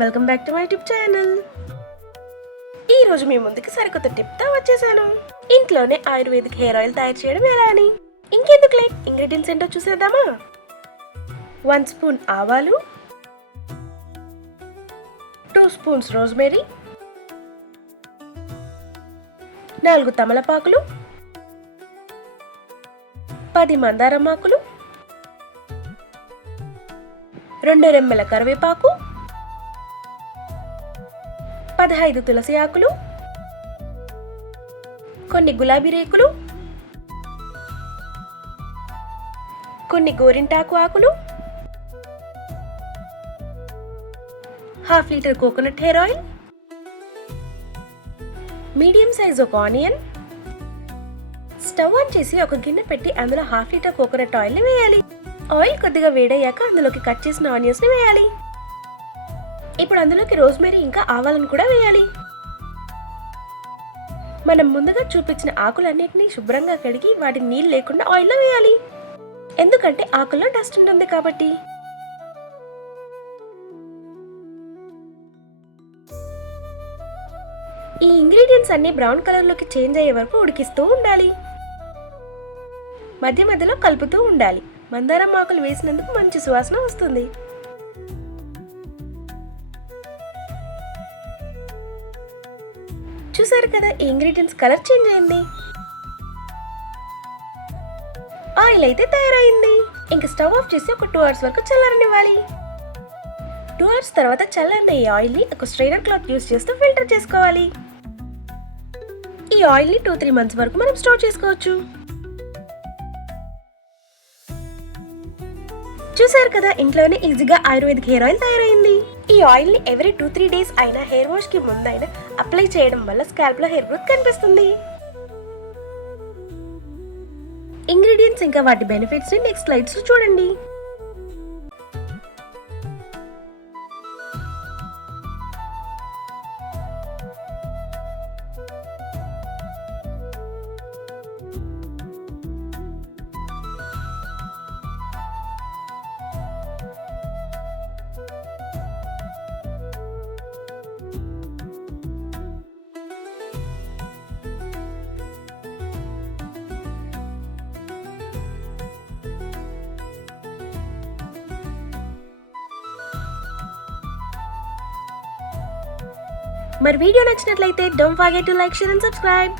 Welcome back to my YouTube channel. ఈ రోజు మీ ముందుకి సరికొత్త టిప్తో వచ్చేసాను. ఇంట్లోనే ఆయుర్వేదిక్ హెయిర్ ఆయిల్ తయారు చేయడం ఎలా అని. ఇంకెందుకు లేట్, ఇంగ్రీడియంట్స్ ఏంటో చూసేద్దామా. 1 స్పూన్ ఆవాలు, 2 స్పూన్స్ రోజ్మెరీ, 4 తమలపాకులు, 10 మందారమాకులు, 2 రెమ్మల కరివేపాకు, 15 తులసి ఆకులు, కొన్ని గులాబీ రేకులు, కొన్ని గోరింటాకు ఆకులు, 1/2 litre coconut hair oil, medium size ఒక ఆనియన్. స్టవ్ ఆన్ చేసి ఒక గిన్నె పెట్టి అందులో 1/2 లీటర్ కోకోనట్ ఆయిల్ని వేయాలి. ఆయిల్ కొద్దిగా వేడయ్యాక అందులోకి కట్ చేసిన ఆనియన్స్ని వేయాలి. ఇప్పుడు అందులోకి రోజ్మెరీ ఇంకా ఆవాలను కూడా వేయాలి. మనం ముందుగా చూపించిన ఆకులన్నిటినీ శుభ్రంగా కడిగి వాటిని నీళ్ళు లేకుండా ఆయిల్లో వేయాలి. ఎందుకంటే ఆకుల్లో డస్ట్ ఉంటుంది కాబట్టి. ఈ ఇంగ్రీడియంట్స్ అన్ని బ్రౌన్ కలర్లోకి చేంజ్ అయ్యే వరకు ఉడికిస్తూ ఉండాలి. మధ్య మధ్యలో కలుపుతూ ఉండాలి. మందారం ఆకులు వేసినందుకు మంచి సువాసన వస్తుంది. చూసారు కదా, ఈ ఇంగ్రీడియంట్స్ కలర్ చేంజ్ అయింది. ఆయిల్ అయితే తయారైంది. ఇంకా స్టవ్ ఆఫ్ చేసి ఒక 2 అవర్స్ వరకు చల్లారనివ్వాలి. 2 అవర్స్ తర్వాత చల్లారిన ఈ ఆయిల్ని ఒక స్ట్రైనర్ క్లాత్ యూస్ చేస్తూ ఫిల్టర్ చేసుకోవాలి. ఈ ఆయిల్ని 2-3 మంత్స్ వరకు మనం స్టోర్ చేసుకోవచ్చు. చూసారు కదా, ఇంట్లోనే ఈజీగా ఆయుర్వేదిక్ హెయిర్ ఆయిల్ తయారైంది. ఈ ఆయిల్ ని ఎవ్రీ 2-3 డేస్ అయినా హెయిర్ వాష్ కి ముందైనా అప్లై చేయడం వల్ల స్కాల్ప్ లో హెయిర్ గ్రోత్ కనిపిస్తుంది. ఇంగ్రీడియంట్స్ ఇంకా వాటి బెనిఫిట్స్ ని నెక్స్ట్ స్లైడ్స్ లో చూడండి. మరి వీడియో నచ్చినట్లయితే don't forget to like, share and subscribe.